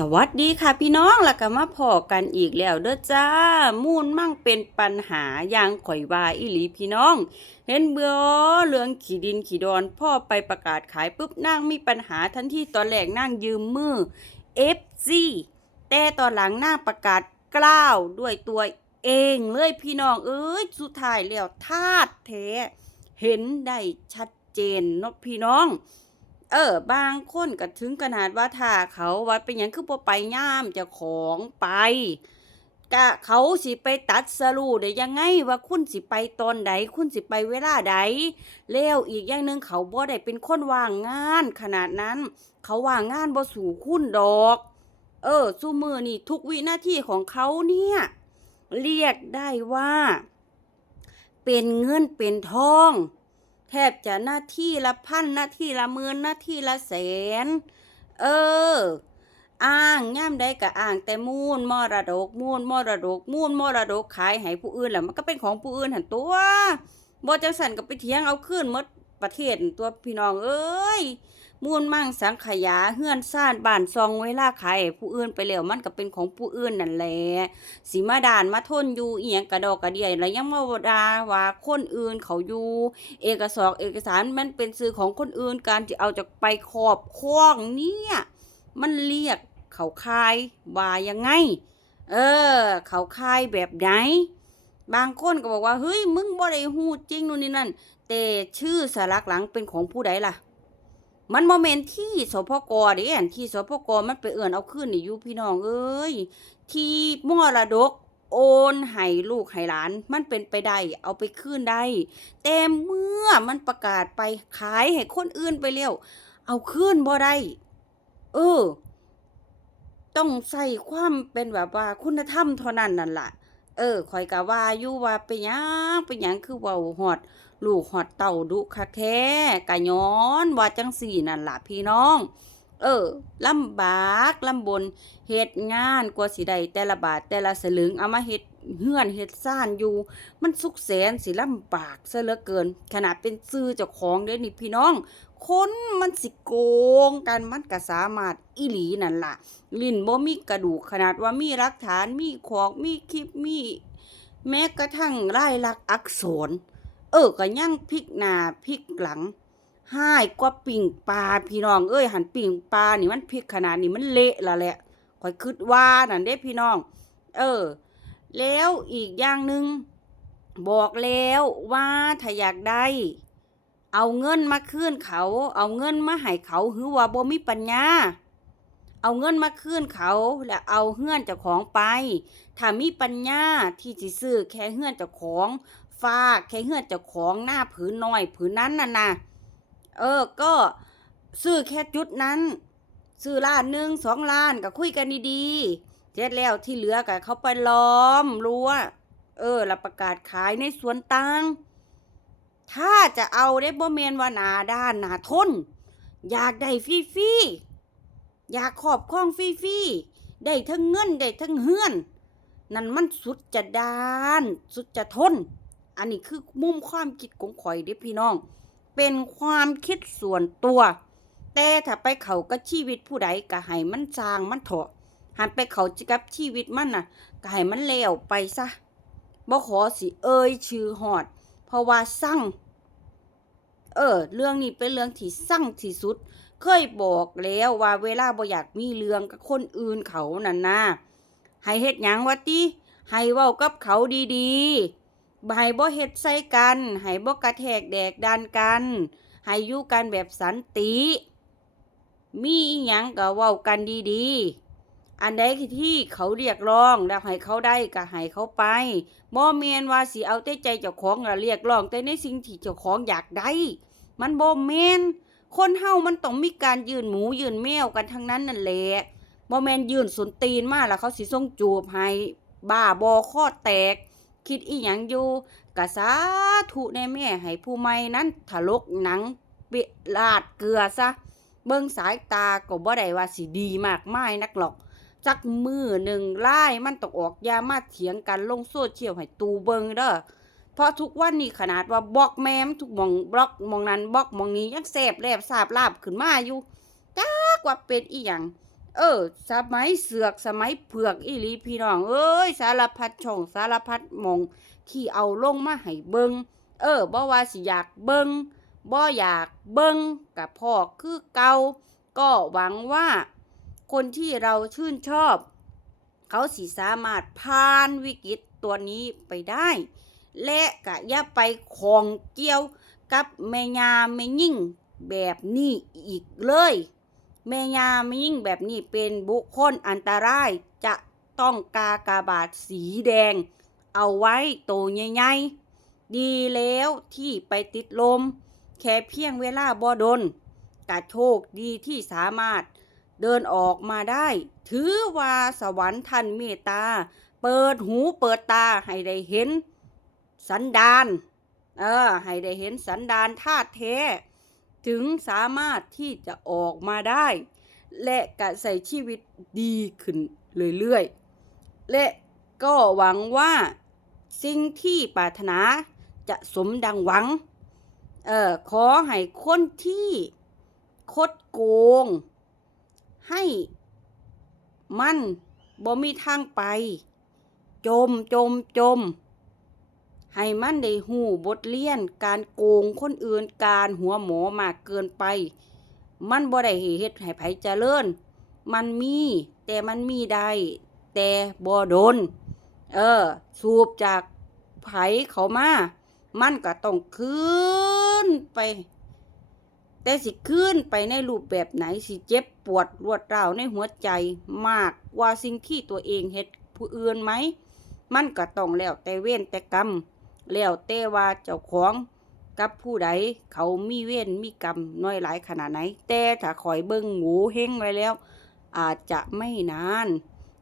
สวัสดีค่ะพี่น้องแล้วก็มาพอกันอีกแล้วเด้อจ้า มูนมั่งเป็นปัญหาอย่างข่อยว่าอีหลีพี่น้อง เห็นเบื่อเรื่องขี่ดินขี่ดอน พ่อไปประกาศขายปุ๊บนางมีปัญหาทันทีตอนแรกนางยืมมือ FG แต่ตอนหลังนางประกาศกล้าวด้วยตัวเองเลยพี่น้อง เอ้ยสุดท้ายแล้วทาดแท้เห็นได้ชัดเจนเนาะพี่น้อง เออบางคนก็ถึงขนาดว่าถ้าเขาว่าเป็นหยังคือบ่ไปย่ามเจ้าของไปกะเขาสิไปตัดสรูได้ยังไงว่าคุณสิไปตอนใดคุณสิไปเวลาใดแล้วอีกอย่างหนึงเขาบ่ได้เป็นคนว่างงาน ขนาดนั้น เขาว่างงานบ่สู่คุณดอก เออสู้มือนี่ทุกวินาทีของเขาเนี่ย เรียกได้ว่า เป็นเงินเป็นทอง แทบจะหน้าที่ละพันหน้าที่ละหมื่นหน้าที่ละแสน เออ อ้างย่ามใดก็อ้างแต่มูลมรดกมูลมรดกมูลมรดกขายให้ผู้อื่นแหละมันก็เป็นของผู้อื่นหันตัวบอจังสันก็ไปเถียงเอาขึ้นหมดประเทศตัวพี่น้องเอ้ย มูลมั่งสังขยาเฮือนซ่านบ้านซองเวลาขายให้ผู้อื่นไปแล้วมันก็เป็นของผู้อื่นนั่นแหละสิมาดานมาทนอยู่อียงกระดอกกระเดียแล้วยังมาดาว่าคนอื่นเขาอยู่เอกสารเอกสารมันเป็นสื่อของคนอื่นการที่เอาจากไปครอบครองเนี่ยมันเรียกเขาคายว่ายังไง เออ เขาคายแบบไหนบางคนก็บอกว่าเฮ้ยมึงบ่ได้ฮู้จริงนู่นนี่นั่นแต่ชื่อสลักหลังเป็นของผู้ใดล่ะ มันโมเมนที่สพกเด้อันที่สพกมันไปเอื่นเอาขึ้นนี่อยู่พี่น้องเอ้ย ที่มรดกโอนให้ลูกให้หลาน มันเป็นไปได้เอาไปคืนได้แต่เมื่อมันประกาศไปขายให้คนอื่นไปแล้วเอาคืนบ่ได้เออ ต้องใส่ความเป็นแบบว่าคุณธรรมเท่านั้นนั่นล่ะ เออคอยกะว่าอยู่ว่าเป็นหยังเป็นหยังคือเว้าฮอด ลูกฮอดเต่าดุคักแท้กะย้อนว่าจังสี่นั่นล่ะพี่น้อง เออลำบากลำบนเฮ็ดงานกว่าสิได้แต่ละบาทแต่ละสลึงเอามาเฮ็ดเฮือนเฮ็ดซ่านอยู่ มันสุกแสนสิลำบากซะเหลือเกิน ขนาดเป็นซื้อเจ้าของเด้นี่พี่น้อง คนมันสิโกงกันมันก็สามารถอีหลีนั่นล่ะ ลิ้นบ่มีกระดูกขนาดว่ามีหลักฐานมีขอกมีคลิปมี แม้กระทั่งไลายลักอักษร เออก็ยังพลิกหน้าพลิกหลังห้ายกว่าปิ่งปลาพี่น้องเอ้ยหันปิ่งปลานี่มันพลิกขนาดนี้มันเละละแหละข่อยคิดว่านั่นเด้พี่น้อง เออ แล้วอีกอย่างหนึ่งบอกแล้วว่าถ้าอยากได้ เอาเงินมาคืนเขา เอาเงินมาให้เขาหือว่าบ่มีปัญญา เอาเงินมาคืนเขา แล้วเอาเฮือนเจ้าของไป ถ้ามีปัญญาที่สิซื้อแค่เฮือนเจ้าของ ฝากแค่เฮือนเจ้าของหน้าผืนน้อยผืนนั้นน่ะนะเออ ก็ซื้อแค่จุดนั้น ซื้อล้านหนึ่งสองล้านก็คุยกันดีๆเสร็จแล้วที่เหลือก็เขาไปล้อมรั้วเออแล้วประกาศขายในสวนตังถ้าจะเอาได้บ่แมนว่านาด้านหนาทน อยากได้ฟรีๆอยากขอบครองฟรีๆได้ทั้งเงินได้ทั้งเฮือน นั่นมันสุดจะดาน สุดจะทน อันนี้คือมุมความคิดของข่อยเด้พี่น้อง เป็นความคิดส่วนตัว แต่ถ้าไปเขากับชีวิตผู้ใดก็ให้มันสร้างมันเถอะหันไปเขากับชีวิตมันน่ะก็ให้มันแล้วไปซะบ่ขอสิเอ่ยชื่อหอด เพราะว่าสั่งเออ เรื่องนี้เป็นเรื่องที่สั่งที่สุด เคยบอกแล้วว่าเวลาบ่อยากมีเรื่องกับคนอื่นเขานั่นนะให้เฮ็ดหยังวะติให้เว้ากับเขาดีๆ ให้บ่เฮ็ดใส่กันให้บ่กระแทกแดกดันกันให้อยู่กันแบบสันติ มีอิหยังก็เว้ากันดีๆ อันใดที่เขาเรียกร้องแล้วให้เขาได้ก็ให้เขาไปบ่แม่นว่าสิเอาแต่ใจเจ้าของแล้วเรียกร้องแต่ในสิ่งที่เจ้าของอยากได้ มันบ่แม่นคนเฮามันต้องมีการยืนหมูยืนแมวกันทั้งนั้นนั่นแหละบ่แม่นยืนสนตีนมาแล้วเขาสิส่งจูบให้บ้าบอคอแตก คิดอีหยังอยู่กะสาธุแน่แม่ให้ผู้ใหม่นั้นถลกหนังเปะลาดเกลือซะ เบิ่งสายตาก็บ่ได้ว่าสิดีมากมายนักหรอกจักมือหนึ่งไล่มันต้ออกยามาเถียงกันลงโซเชียลให้ตูเบิงเด้อเพราะทุกวันนี้ขนาดว่าบล็อกแมมทุกมองบล็อกมองนั้นบล็อกมองนี้ยังแสบแลบสาบลาบขึ้นมาอยู่จักว่าเป็นอีหยัง เออ สมัยเสือกสมัยเผือกอีหลีพี่น้อง เอ้ย สารพัดช่องสารพัดมอง ที่เอาลงมาให้เบิงเออบ่ว่าสิอยากเบิงบ่อยากเบิงกับพ่อคือเกาก็หวังว่า คนที่เราชื่นชอบ เขาสิสามารถผ่านวิกฤตตัวนี้ไปได้ และกะอย่าไปของเกี่ยวกับแม่ยาแม่ยิ่งแบบนี้อีกเลย แม่ยามิ่งแบบนี้เป็นบุคคลอันตราย จะต้องกากาบาทสีแดง เอาไว้โตใหญ่ๆดีแล้วที่ไปติดลม แค่เพียงเวลาบ่ดนกะโชคดีที่สามารถเดินออกมาได้ ถือว่าสวรรค์ท่านเมตตา เปิดหูเปิดตาให้ได้เห็น สันดาน เออ ให้ได้เห็นสันดานธาตุแท้ ถึงสามารถที่จะออกมาได้ และกะใส่ชีวิตดีขึ้นเรื่อยๆ และก็หวังว่าสิ่งที่ปรารถนาจะสมดังหวัง เอ่อ ขอให้คนที่คดโกง ให้มันบ่มีทางไป จมจมจม ให้มันได้หูบทเรียน การโกงคนอื่นการหัวหมอมากเกินไป มันบ่ได้ให้เฮ็ดให้ไผเจริญ มันมีแต่มันมีได้แต่บ่โดน เออ สูบจากไผเขามา มันก็ต้องขึ้นไป แต่สิขึ้นไปในรูปแบบไหนสิเจ็บปวดรวดร้าวในหัวใจมากกว่าสิ่งที่ตัวเองเฮ็ดผู้อื่นไหม มันก็ต้องแล้วแต่เว้นแต่กรรม แล้วแต่ว่าเจ้าของกับผู้ใดเขามีเว้นมีกรรมน้อยหลายขนาดไหน แต่ถ้าคอยเบิ่งหูเฮงไว้แล้ว อาจจะไม่นาน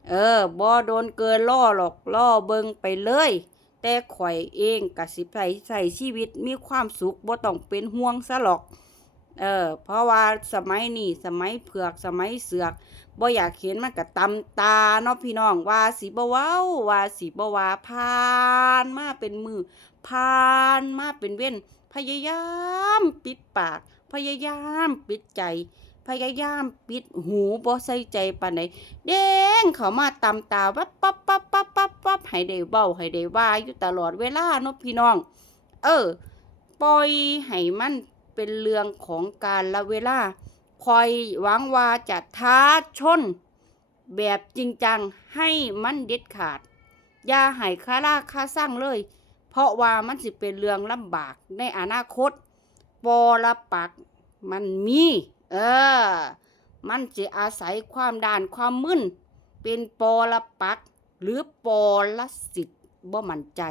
เออบ่โดนเกินล่อหรอกล่อเบิงไปเลย แต่ข่อยเองกับสิใส่ใส่ชีวิตมีความสุขบ่ต้องเป็นห่วงซะหรอก เออ เพราะว่าสมัยนี้สมัยเผือกสมัยเสือกบ่อยากเห็นมันก็ตำตาเนาะพี่น้องว่าสิบ่เว้าว่าสิบ่ว่าผ่านมาเป็นมือผ่านมาเป็นเว้น พยายามปิดปาก พยายามปิดใจ พยายามปิดหูบ่ใส่ใจปานใดเด้งเขามาตำตาวับปั๊บปั๊บปั๊บปั๊บปั๊บให้ได้เว้าให้ได้ว่าอยู่ตลอดเวลาเนาะพี่น้อง เออ ปล่อยให้มัน เป็นเรื่องของการละเวลาคอยหวังว่าจะท้าชน แบบจริงจังให้มันเด็ดขาด อย่าให้คาราคาสร้างเลย เพราะว่ามันสิเป็นเรื่องลำบากในอนาคตปอละปักมันมี เออ มันจะอาศัยความด่านความมึนเป็นปอละปักหรือปอละสิทธิ์บ่มั่นใจ